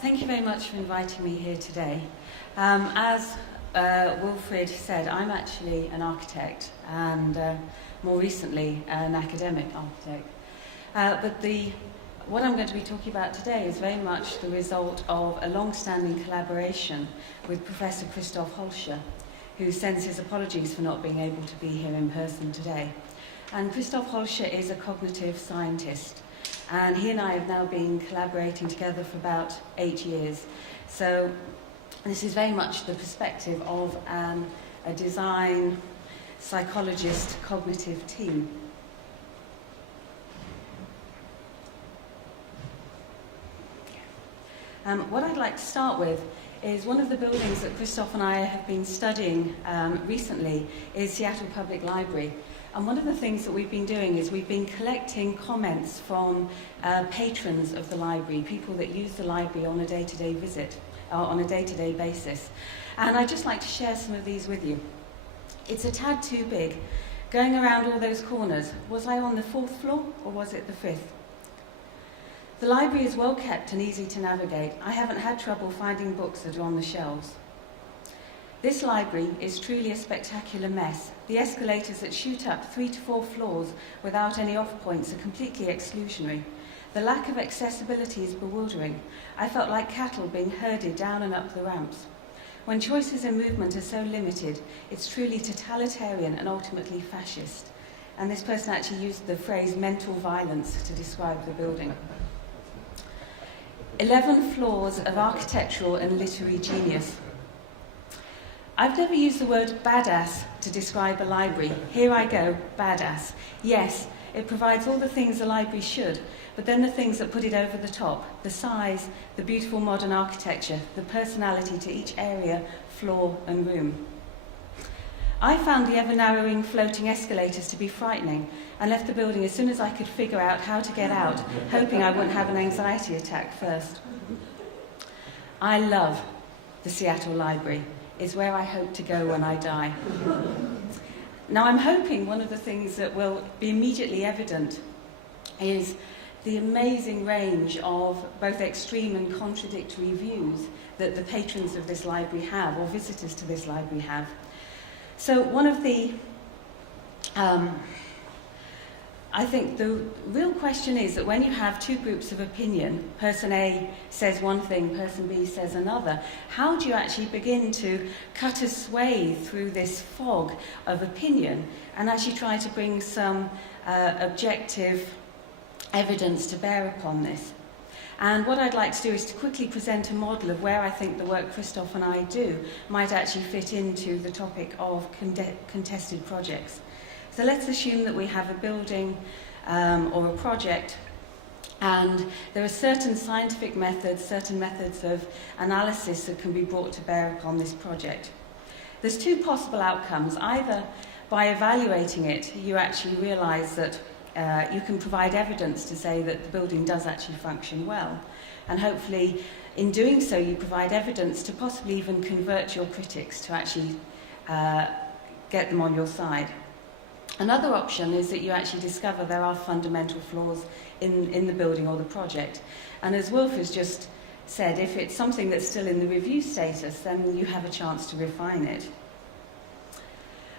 Thank you very much for inviting me here today. As Wilfred said, I'm actually an architect and more recently an academic architect. What I'm going to be talking about today is very much the result of a long-standing collaboration with Professor Christoph Holscher, who sends his apologies for not being able to be here in person today. And Christoph Holscher is a cognitive scientist, and he and I have now been collaborating together for about 8 years. So this is very much the perspective of a design psychologist cognitive team. What I'd like to start with is one of the buildings that Christoph and I have been studying recently is Seattle Public Library. And one of the things that we've been doing is we've been collecting comments from patrons of the library, people that use the library on a day-to-day basis. And I'd just like to share some of these with you. It's a tad too big. Going around all those corners, was I on the 4th floor or was it the 5th? The library is well kept and easy to navigate. I haven't had trouble finding books that are on the shelves. This library is truly a spectacular mess. The escalators that shoot up 3 to 4 floors without any off points are completely exclusionary. The lack of accessibility is bewildering. I felt like cattle being herded down and up the ramps. When choices in movement are so limited, it's truly totalitarian and ultimately fascist. And this person actually used the phrase mental violence to describe the building. 11 floors of architectural and literary genius. I've never used the word badass to describe a library. Here I go, badass. Yes, it provides all the things a library should, but then the things that put it over the top, the size, the beautiful modern architecture, the personality to each area, floor and room. I found the ever-narrowing floating escalators to be frightening and left the building as soon as I could figure out how to get out, hoping I wouldn't have an anxiety attack first. I love the Seattle Library. Is where I hope to go when I die. Now, I'm hoping one of the things that will be immediately evident is the amazing range of both extreme and contradictory views that the patrons of this library have, or visitors to this library have. So one of the, I think the real question is that when you have two groups of opinion, person A says one thing, person B says another, how do you actually begin to cut a swathe through this fog of opinion and actually try to bring some objective evidence to bear upon this? And what I'd like to do is to quickly present a model of where I think the work Christoph and I do might actually fit into the topic of contested projects. So let's assume that we have a building or a project, and there are certain scientific methods, certain methods of analysis that can be brought to bear upon this project. There's two possible outcomes. Either by evaluating it, you actually realise that you can provide evidence to say that the building does actually function well, and hopefully in doing so you provide evidence to possibly even convert your critics to actually get them on your side. Another option is that you actually discover there are fundamental flaws in the building or the project. And as Wolf has just said, if it's something that's still in the review status, then you have a chance to refine it.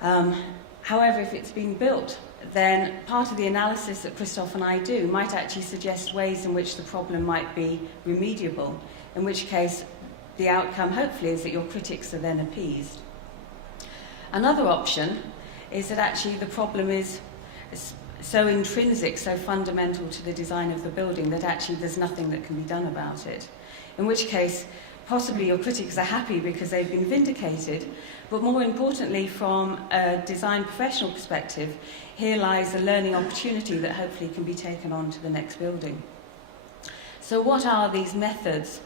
However, if it's been built, then part of the analysis that Christoph and I do might actually suggest ways in which the problem might be remediable, in which case the outcome, hopefully, is that your critics are then appeased. Another option is that actually the problem is so intrinsic, so fundamental to the design of the building that actually there's nothing that can be done about it. In which case, possibly your critics are happy because they've been vindicated, but more importantly, from a design professional perspective, here lies a learning opportunity that hopefully can be taken on to the next building. So what are these methods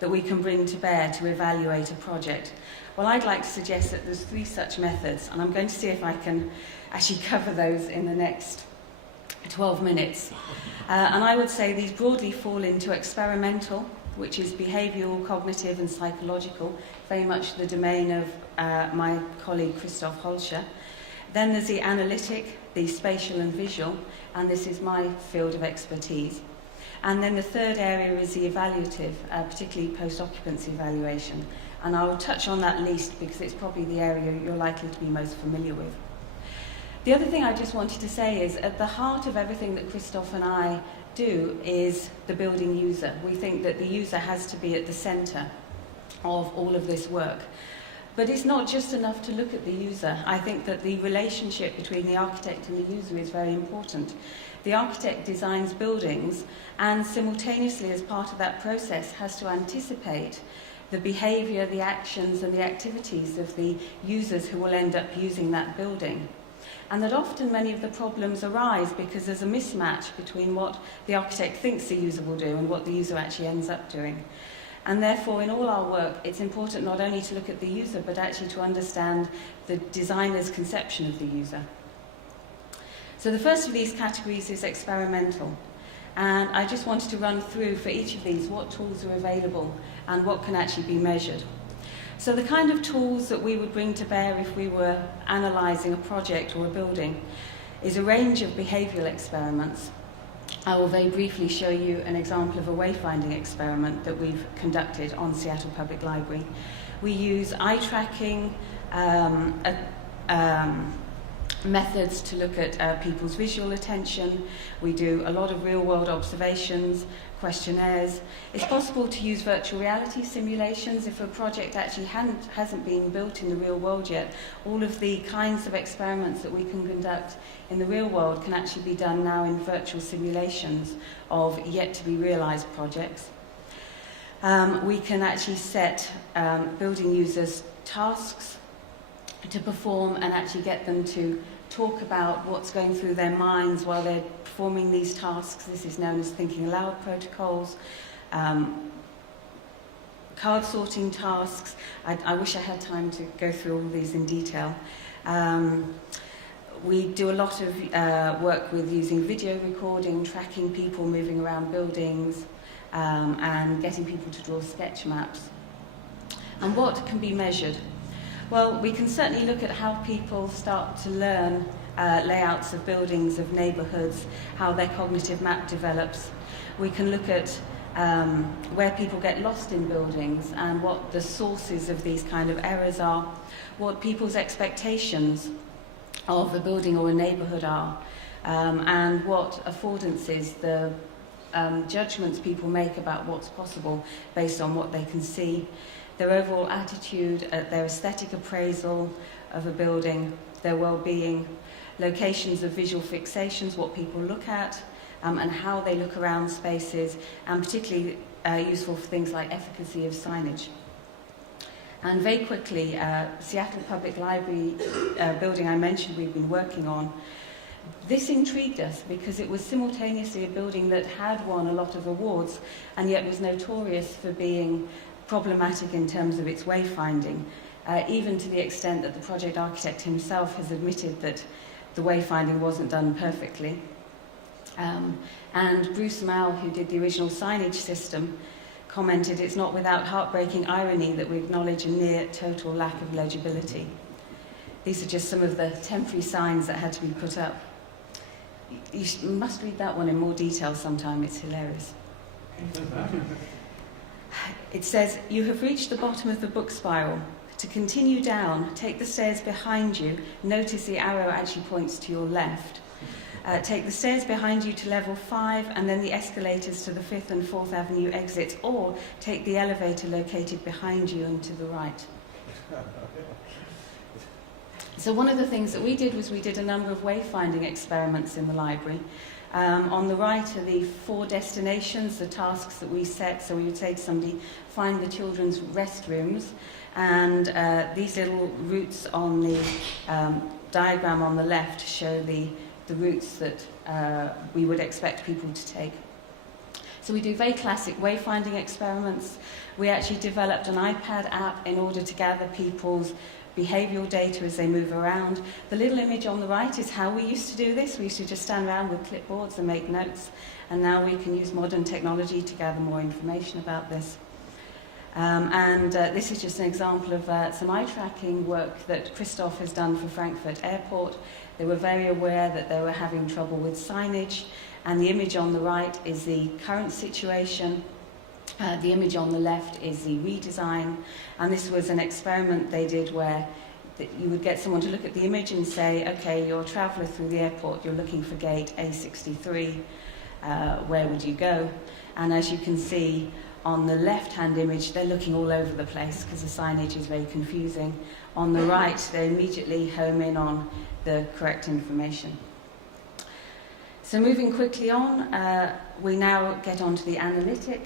that we can bring to bear to evaluate a project? Well, I'd like to suggest that there's 3 such methods, and I'm going to see if I can actually cover those in the next 12 minutes. And I would say these broadly fall into experimental, which is behavioural, cognitive and psychological, very much the domain of my colleague Christoph Holscher. Then there's the analytic, the spatial and visual, and this is my field of expertise. And then the third area is the evaluative, particularly post-occupancy evaluation. And I will touch on that least because it's probably the area you're likely to be most familiar with. The other thing I just wanted to say is at the heart of everything that Christoph and I do is the building user. We think that the user has to be at the centre of all of this work. But it's not just enough to look at the user. I think that the relationship between the architect and the user is very important. The architect designs buildings and simultaneously as part of that process has to anticipate the behaviour, the actions and the activities of the users who will end up using that building. And that often many of the problems arise because there's a mismatch between what the architect thinks the user will do and what the user actually ends up doing. And therefore, in all our work, it's important not only to look at the user, but actually to understand the designer's conception of the user. So the first of these categories is experimental. And I just wanted to run through for each of these what tools are available and what can actually be measured. So the kind of tools that we would bring to bear if we were analysing a project or a building is a range of behavioural experiments. I will very briefly show you an example of a wayfinding experiment that we've conducted on Seattle Public Library. We use eye tracking methods to look at people's visual attention. We do a lot of real-world observations, questionnaires. It's possible to use virtual reality simulations if a project actually hasn't been built in the real world yet. All of the kinds of experiments that we can conduct in the real world can actually be done now in virtual simulations of yet-to-be-realised projects. We can actually set building users tasks to perform and actually get them to talk about what's going through their minds while they're performing these tasks. This is known as thinking aloud protocols. Card sorting tasks. I wish I had time to go through all these in detail. We do a lot of work with using video recording, tracking people moving around buildings, and getting people to draw sketch maps. And what can be measured? Well, we can certainly look at how people start to learn layouts of buildings, of neighbourhoods, how their cognitive map develops. We can look at where people get lost in buildings and what the sources of these kind of errors are, what people's expectations of a building or a neighbourhood are, and what affordances, the judgments people make about what's possible based on what they can see, their overall attitude, their aesthetic appraisal of a building, their well-being, locations of visual fixations, what people look at, and how they look around spaces, and particularly useful for things like efficacy of signage. And very quickly, Seattle Public Library building I mentioned we've been working on, this intrigued us because it was simultaneously a building that had won a lot of awards and yet was notorious for being problematic in terms of its wayfinding, even to the extent that the project architect himself has admitted that the wayfinding wasn't done perfectly. And Bruce Mall, who did the original signage system, commented, "It's not without heartbreaking irony that we acknowledge a near total lack of legibility." These are just some of the temporary signs that had to be put up. You must read that one in more detail sometime, it's hilarious. It says, "You have reached the bottom of the book spiral. To continue down, take the stairs behind you. Notice the arrow actually points to your left. Take the stairs behind you to level 5 and then the escalators to the 5th and 4th Avenue exits, or take the elevator located behind you and to the right." So one of the things that we did was we did a number of wayfinding experiments in the library. On the right are the 4 destinations, the tasks that we set. So we would say to somebody, find the children's restrooms, and these little routes on the diagram on the left show the routes that we would expect people to take. So we do very classic wayfinding experiments. We actually developed an iPad app in order to gather people's behavioural data as they move around. The little image on the right is how we used to do this. We used to just stand around with clipboards and make notes, and now we can use modern technology to gather more information about this. This is just an example of some eye tracking work that Christoph has done for Frankfurt Airport. They were very aware that they were having trouble with signage, and the image on the right is the current situation. The image on the left is the redesign, and this was an experiment they did where you would get someone to look at the image and say, okay, you're a traveller through the airport, you're looking for gate A63, where would you go? And as you can see on the left-hand image, they're looking all over the place because the signage is very confusing. On the right, they immediately home in on the correct information. So moving quickly on, we now get on to the analytic.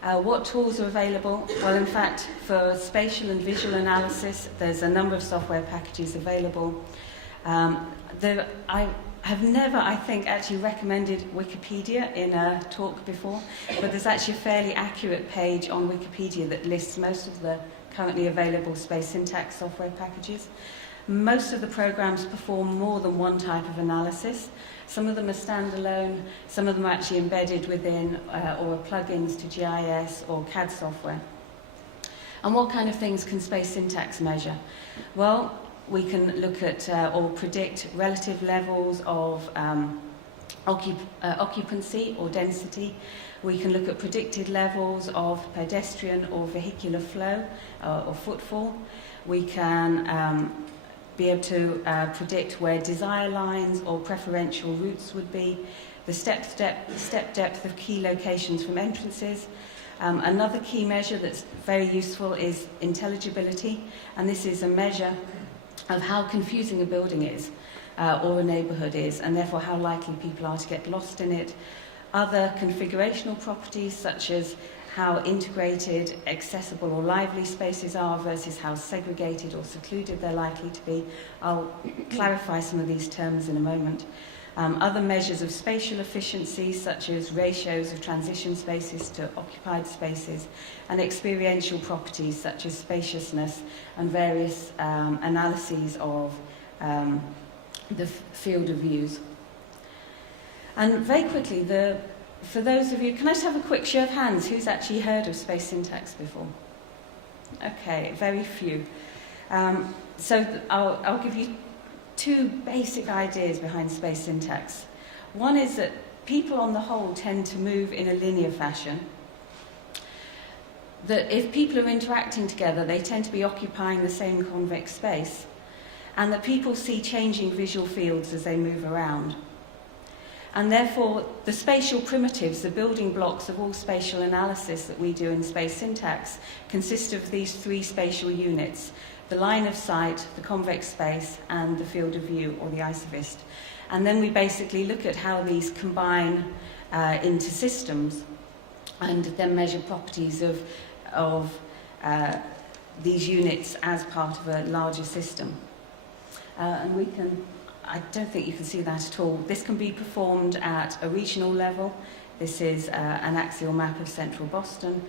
What tools are available? Well, in fact, for spatial and visual analysis, there's a number of software packages available. I have never, I think, actually recommended Wikipedia in a talk before, but there's actually a fairly accurate page on Wikipedia that lists most of the currently available space syntax software packages. Most of the programs perform more than one type of analysis. Some of them are standalone, some of them are actually embedded within or are plugins to GIS or CAD software. And what kind of things can space syntax measure? Well, we can look at or predict relative levels of occupancy or density. We can look at predicted levels of pedestrian or vehicular flow or footfall. We can be able to predict where desire lines or preferential routes would be, the step depth of key locations from entrances. Another key measure that's very useful is intelligibility, and this is a measure of how confusing a building is or a neighbourhood is, and therefore how likely people are to get lost in it. Other configurational properties, such as how integrated, accessible or lively spaces are versus how segregated or secluded they're likely to be. I'll clarify some of these terms in a moment. Other measures of spatial efficiency, such as ratios of transition spaces to occupied spaces, and experiential properties such as spaciousness and various analyses of the field of views. And very quickly, for those of you, can I just have a quick show of hands? Who's actually heard of space syntax before? Okay, very few. So I'll give you two basic ideas behind space syntax. One is that people on the whole tend to move in a linear fashion. That if people are interacting together, they tend to be occupying the same convex space, and that people see changing visual fields as they move around. And therefore, the spatial primitives, the building blocks of all spatial analysis that we do in space syntax, consist of these three spatial units: the line of sight, the convex space, and the field of view, or the isovist. And then we basically look at how these combine into systems, and then measure properties of these units as part of a larger system. And we can, I don't think you can see that at all. This can be performed at a regional level. This is an axial map of central Boston.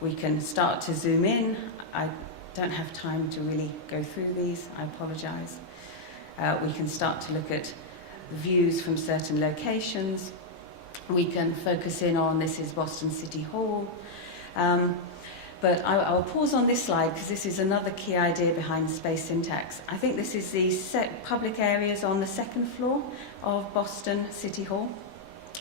We can start to zoom in. I don't have time to really go through these, I apologise. We can start to look at views from certain locations. We can focus in on, this is Boston City Hall. But I'll pause on this slide because this is another key idea behind space syntax. I think this is the public areas on the second floor of Boston City Hall.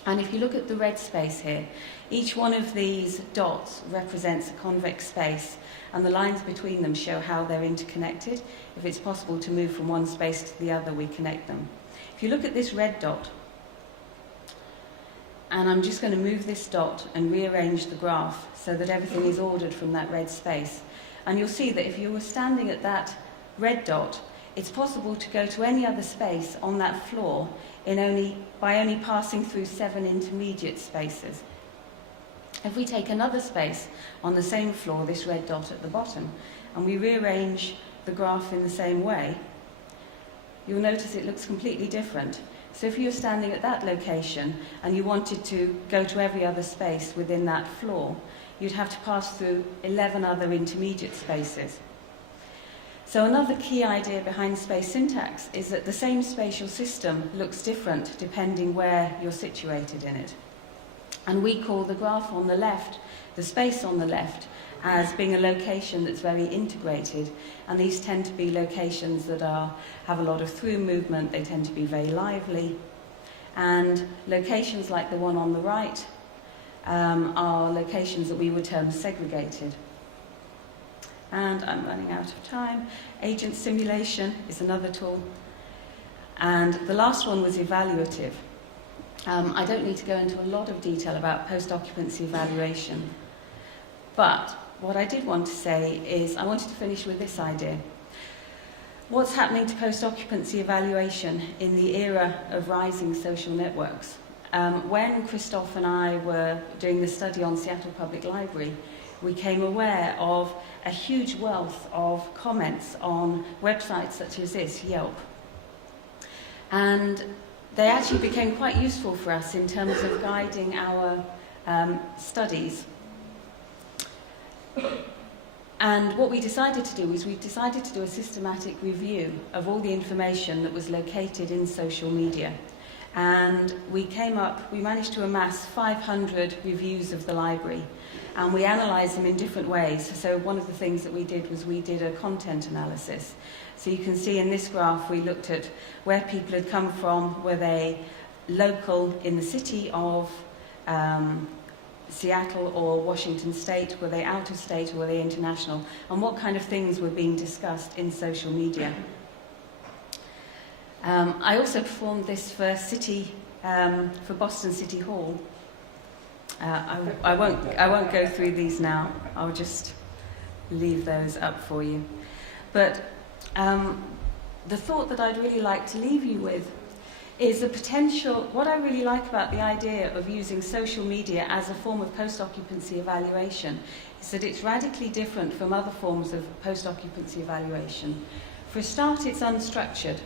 And if you look at the red space here, each one of these dots represents a convex space, and the lines between them show how they're interconnected. If it's possible to move from one space to the other, we connect them. If you look at this red dot, and I'm just going to move this dot and rearrange the graph so that everything is ordered from that red space. And you'll see that if you were standing at that red dot, it's possible to go to any other space on that floor by only passing through 7 intermediate spaces. If we take another space on the same floor, this red dot at the bottom, and we rearrange the graph in the same way, you'll notice it looks completely different. So if you're standing at that location and you wanted to go to every other space within that floor, you'd have to pass through 11 other intermediate spaces. So another key idea behind space syntax is that the same spatial system looks different depending where you're situated in it. And we call the graph on the left, the space on the left, as being a location that's very integrated, and these tend to be locations that have a lot of through movement. They tend to be very lively, And locations like the one on the right are locations that we would term segregated. And I'm running out of time. Agent simulation is another tool. And the last one was evaluative. I don't need to go into a lot of detail about post-occupancy evaluation, but what I did want to say is I wanted to finish with this idea. What's happening to post-occupancy evaluation in the era of rising social networks? When Christoph and I were doing the study on Seattle Public Library, we became aware of a huge wealth of comments on websites such as this, Yelp. And they actually became quite useful for us in terms of guiding our studies. And what we decided to do is we decided to do a systematic review of all the information that was located in social media. And we managed to amass 500 reviews of the library, and we analysed them in different ways. So one of the things that we did was we did a content analysis. So you can see in this graph we looked at where people had come from. Were they local in the city of Seattle or Washington State? Were they out of state or were they international? And what kind of things were being discussed in social media? I also performed this for for Boston City Hall. I won't go through these now. I'll just leave those up for you. But the thought that I'd really like to leave you with is the potential. What I really like about the idea of using social media as a form of post-occupancy evaluation is that it's radically different from other forms of post-occupancy evaluation. For a start, it's unstructured.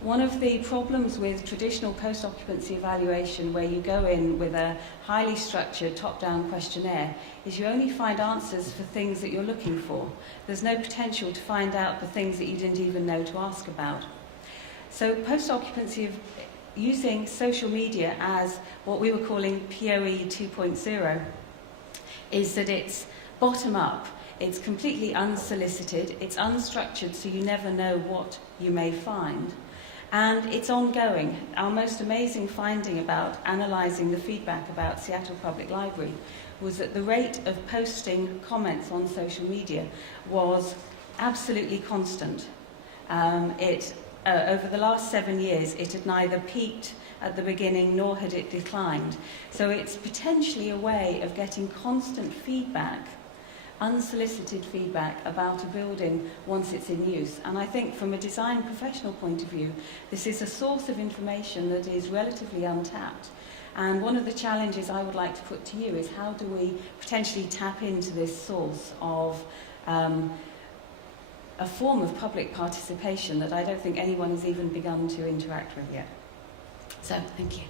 One of the problems with traditional post-occupancy evaluation, where you go in with a highly structured top-down questionnaire, is you only find answers for things that you're looking for. There's no potential to find out the things that you didn't even know to ask about. So post-occupancy, using social media as what we were calling POE 2.0, is that it's bottom-up, it's completely unsolicited, it's unstructured, so you never know what you may find. And it's ongoing. Our most amazing finding about analysing the feedback about Seattle Public Library was that the rate of posting comments on social media was absolutely constant. Over the last 7 years, it had neither peaked at the beginning nor had it declined. So it's potentially a way of getting constant feedback, unsolicited feedback about a building once it's in use. And I think from a design professional point of view, this is a source of information that is relatively untapped. And one of the challenges I would like to put to you is how do we potentially tap into this source of a form of public participation that I don't think anyone has even begun to interact with yet. So, thank you.